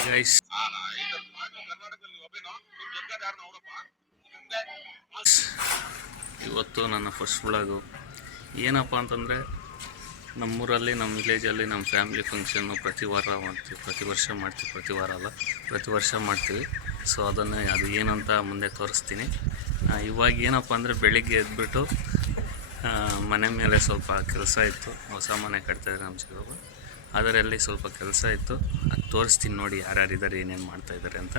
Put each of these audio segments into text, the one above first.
Hi guys, ಇವತ್ತು ನನ್ನ first vlog. ಏನಪ್ಪ ಅಂತಂದರೆ, ನಮ್ಮೂರಲ್ಲಿ ನಮ್ಮ ವಿಲೇಜಲ್ಲಿ ನಮ್ಮ ಫ್ಯಾಮಿಲಿ ಫಂಕ್ಷನ್ನು ಪ್ರತಿ ವಾರ ಮಾಡ್ತೀವಿ, ಪ್ರತಿ ವರ್ಷ ಮಾಡ್ತೀವಿ. ಸೊ ಅದನ್ನು ಅದು ಏನಂತ ಮುಂದೆ ತೋರಿಸ್ತೀನಿ. ಇವಾಗ ಏನಪ್ಪ ಅಂದರೆ, ಬೆಳಿಗ್ಗೆ ಎದ್ಬಿಟ್ಟು ಮನೆ ಮೇಲೆ ಸ್ವಲ್ಪ ಕೆಲಸ ಇತ್ತು. ಹೊಸ ಮನೆ ಕಟ್ತಾಯಿದ್ರೆ ನಮ್ಮ ಚಿಕ್ಕಪ್ಪ, ಅದರಲ್ಲಿ ಸ್ವಲ್ಪ ಕೆಲಸ ಇತ್ತು. ಅದು ತೋರಿಸ್ತೀನಿ ನೋಡಿ, ಯಾರ್ಯಾರಿದ್ದಾರೆ, ಏನೇನು ಮಾಡ್ತಾಯಿದ್ದಾರೆ ಅಂತ.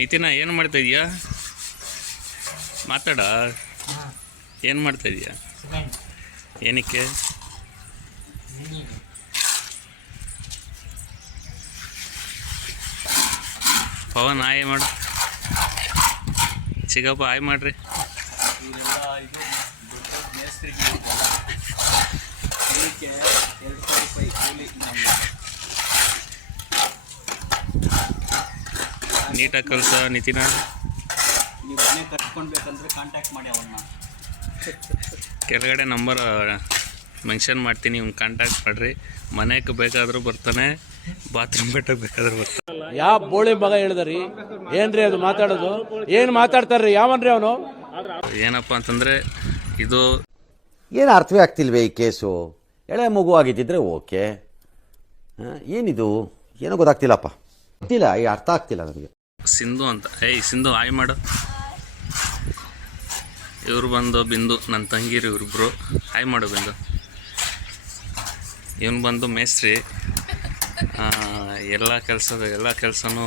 ನಿತಿನ, ಏನು ಮಾಡ್ತಾಯಿದ್ಯಾ? ಮಾತಾಡ. ಏನು ಮಾಡ್ತಾಯಿದ್ಯಾ? ಏನಕ್ಕೆ? ಪವನ್ ಆಯ್ ಮಾಡು. ಚಿಕ್ಕಪ್ಪ ಆಯ್ ಮಾಡ್ರಿ. ನೀಟಾಗಿ ಕಲ್ಸ ನಿತಿನ. ಕೆಳಗಡೆ ನಂಬರ್ ಮೆನ್ಷನ್ ಮಾಡ್ತೀನಿ, ಇವ್ನು ಕಾಂಟ್ಯಾಕ್ಟ್ ಮಾಡಿರಿ. ಮನೆಗೆ ಬೇಕಾದರೂ ಬರ್ತಾನೆ, ಬಾತ್ರೂಮ್ ಬೇಕಾದ್ರೂ ಬರ್ತಾನೆ. ಯಾವ ಬೋಳಿ ಮಗ ಹೇಳಿದ್ರಿ? ಏನ್ರಿ ಅದು ಮಾತಾಡೋದು? ಏನು ಮಾತಾಡ್ತಾರ್ರಿ? ಯಾವನ್ರಿ ಅವನು? ಏನಪ್ಪ ಅಂತಂದರೆ, ಇದು ಏನು ಅರ್ಥವೇ ಆಗ್ತಿಲ್ವೇ ಈ ಕೇಸು? ಎಳೆ ಮಗು ಆಗಿದ್ದಿದ್ರೆ ಓಕೆ, ಏನಿದು ಏನೋ ಗೊತ್ತಾಗ್ತಿಲ್ಲಪ್ಪ, ಗೊತ್ತಿಲ್ಲ, ಈ ಅರ್ಥ ಆಗ್ತಿಲ್ಲ ನನಗೆ. ಸಿಂಧು ಅಂತ. ಸಿಂಧು ಆಯ್ ಮಾಡು. ಇವ್ರು ಬಂದು ಬಿಂದು, ನನ್ನ ತಂಗಿರು ಇವ್ರಿಬ್ರು. ಆಯ್ ಮಾಡು ಬಿಂದು. ಇವನು ಬಂದು ಮೇಸ್ತ್ರಿ. ಎಲ್ಲ ಕೆಲಸನೂ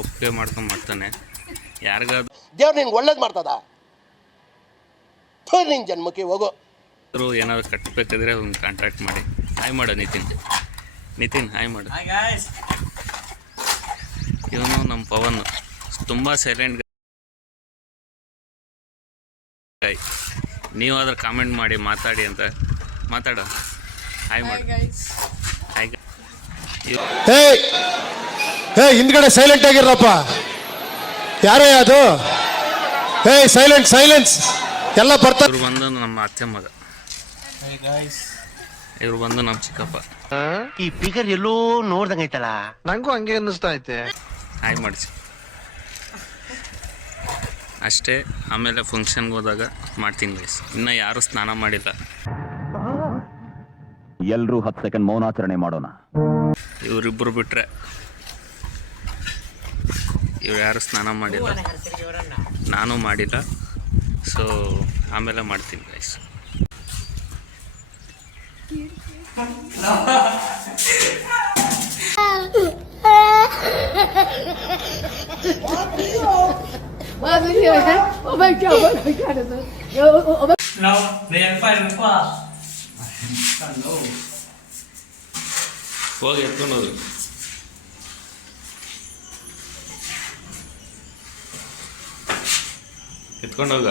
ಒಪ್ಪಿಗೆ ಮಾಡ್ಕೊಂಡು ಮಾಡ್ತಾನೆ. ಯಾರಿಗಾದ್ರೂ ದೇವ್ರು ನಿನ್ಗೆ ಒಳ್ಳೇದು ಮಾಡ್ತದ, ನಿನ್ನ ಜನ್ಮಕ್ಕೆ ಹೋಗೋ. ಏನಾದ್ರು ಕಟ್ಟಬೇಕಾದ್ರೆ ಅವ್ನು ಕಾಂಟ್ಯಾಕ್ಟ್ ಮಾಡಿ. ಹಾಯ್ ಮಾಡು ನಿತಿನ್ ಹಾಯ್ ಮಾಡು. ಇವನು ನಮ್ಮ ಪವನ್, ತುಂಬ ಸೈಲೆಂಟ್ ಗೈ. ನೀವಾದ್ರೂ ಕಾಮೆಂಟ್ ಮಾಡಿ, ಮಾತಾಡಿ ಅಂತ. ಮಾತಾಡ. ಹಾಯ್ ಮಾಡು. ಹಾಯ್. ಹಿಂದ್ಗಡೆ ಸೈಲೆಂಟ್ ಆಗಿರಪ್ಪ. ಯಾರೇ ಅದು? ಸೈಲೆನ್ಸ್ ಎಲ್ಲ ಬರ್ತಾರೆ. ಇವ್ರು ಬಂದು ನಮ್ಮ ಅತ್ತೆ ಮಗ, ಇವ್ರು ಬಂದು ನಮ್ಮ ಚಿಕ್ಕಪ್ಪ. ಈ ಫಿಗರ್ ಎಲ್ಲೋ ನೋಡ್ದಂಗೈತಲ್ಲ, ನಂಗೂ ಹಂಗೆ ಅನ್ನಿಸ್ತಾ ಐತೆ. ಹಾಯ್ ಮಾಡಿಸಿ ಅಷ್ಟೇ. ಆಮೇಲೆ ಫಂಕ್ಷನ್ಗೆ ಹೋದಾಗ ಮಾಡ್ತೀನಿ ಗೈಸ್. ಇನ್ನೂ ಯಾರೂ ಸ್ನಾನ ಮಾಡಿಲ್ಲ. ಎಲ್ಲರೂ 10 ಸೆಕೆಂಡ್ ಮೌನಾಚರಣೆ ಮಾಡೋಣ. ಇವರಿಬ್ಬರು ಬಿಟ್ಟರೆ ಇವ್ರು ಯಾರು ಸ್ನಾನ ಮಾಡಿಲ್ಲ, ನಾನು ಮಾಡಿಲ್ಲ. ಸೊ ಆಮೇಲೆ ಮಾಡ್ತೀನಿ ಗೈಸ್. ಹೋಗಿ ಎತ್ಕೊಂಡು ಹೋದ್ರು. ಎತ್ಕೊಂಡೋಗ.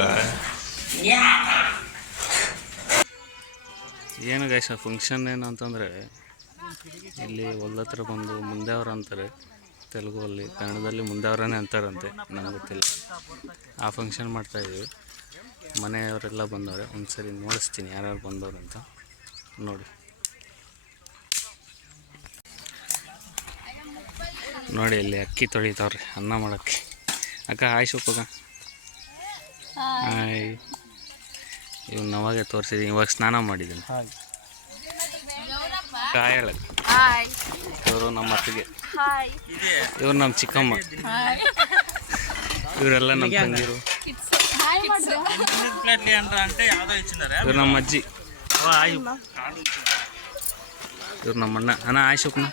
ಏನು ಗೈಸ್, ಫಂಕ್ಷನ್ ಏನು ಅಂತಂದರೆ, ಇಲ್ಲಿ ಹೊಲ್ದ ಹತ್ರ ಬಂದು ಮುಂದೆವ್ರ ಅಂತಾರೆ ತೆಲುಗಲ್ಲಿ, ಕನ್ನಡದಲ್ಲಿ ಮುಂದೆವ್ರನೇ ಅಂತಾರಂತೆ, ನನಗೆ ಗೊತ್ತಿಲ್ಲ. ಆ ಫಂಕ್ಷನ್ ಮಾಡ್ತಾಯಿದ್ದೀವಿ. ಮನೆಯವರೆಲ್ಲ ಬಂದವ್ರೆ. ಒಂದ್ಸರಿ ನೋಡಿಸ್ತೀನಿ ಯಾರ್ಯಾರು ಬಂದವ್ರು ಅಂತ. ನೋಡಿ ನೋಡಿ, ಇಲ್ಲಿ ಅಕ್ಕಿ ತೊಳಿತಾವ್ರಿ ಅನ್ನ ಮಾಡೋಕ್ಕೆ. ಅಕ್ಕ ಹಾಯ್ ಸೊಪ್ಪಗ. ಹಾಯ್. ಇವ್ನು ಅವಾಗೆ ತೋರಿಸಿದ್ದೀನಿ, ಇವಾಗ ಸ್ನಾನ ಮಾಡಿದ್ದೀನಿ. ಹಾಯ್. ಇವರು ನಮ್ಮ ಅತ್ತಿಗೆ, ಇವ್ರು ನಮ್ಮ ಚಿಕ್ಕಮ್ಮ, ಇವರೆಲ್ಲ ನಮ್ಮ ತಂಗಿರು, ಇವ್ರು ನಮ್ಮ ಅಜ್ಜಿ, ಇವ್ರು ನಮ್ಮ ಅಣ್ಣ. ಅಣ್ಣ ಹಾಯ್ ಸೊಪ್ಪನ.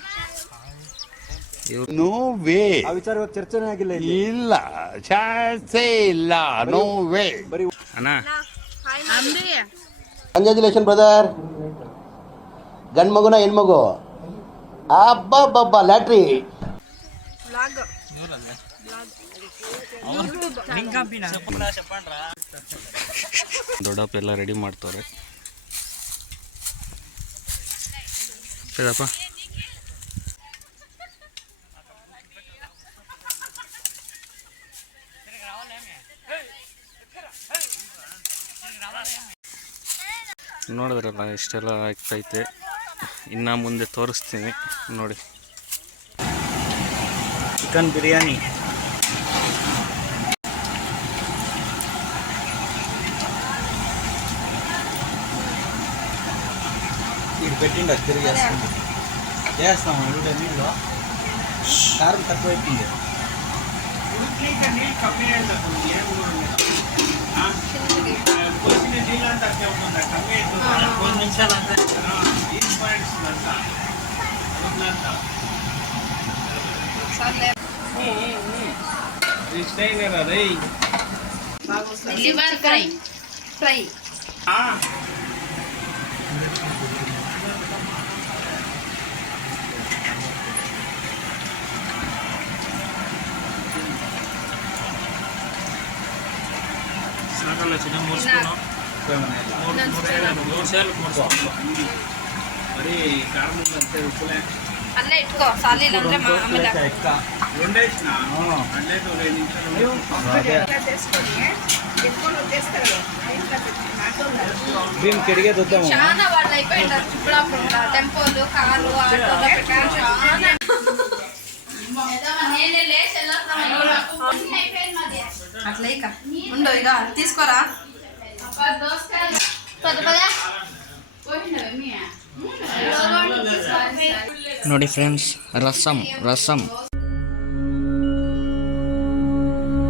No way. ಆ ವಿಚಾರ ಇವತ್ತು ಚರ್ಚೆನೇ ಆಗಿಲ್ಲ. ಇಲ್ಲ, ಚಾನ್ಸೇ ಇಲ್ಲ. No way. ಅಣ್ಣ ಕಂಗ್ರ್ಯಾಚುಲೇಷನ್ ಬ್ರದರ್. ಗಂಡು ಮಗುನ ಹೆಣ್ಮಗು? ಅಬ್ಬಬ್ಬಬ್ಬ, ಲ್ಯಾಟ್ರಿ. ದೊಡ್ಡಪ್ಪ ಎಲ್ಲ ರೆಡಿ ಮಾಡ್ತವ್ರೆ. ನೋಡಿದ್ರಲ್ಲ ಇಷ್ಟೆಲ್ಲ ಆಗ್ತೈತೆ. ಇನ್ನು ಮುಂದೆ ತೋರಿಸ್ತೀನಿ ನೋಡಿ. ಚಿಕನ್ ಬಿರಿಯಾನಿ ఇది పెట్టిండు తిరిగి చేస్తాము ఇప్పుడు నీళ్ళు కారం తక్కువ అయిపోయింది. లివర్ ఫ్రై ఫ్రై ಅಲ್ಲೇ ಇಟ್ಕೋ ಸಾಲಿಲ್ಲ ಅಂದ್ರೆ ಆಮೇಲೆ చాలా వాళ్ళు అయిపోయింటారు. చిప్పుడాపురంలో టెంపోలు కార్లు ఆటోలో పెట్టారు. చాలా అట్లా ఇక ఉండు ఇక తీసుకోరా. ನೋಡಿ ಫ್ರೆಂಡ್ಸ್, ರಸಂ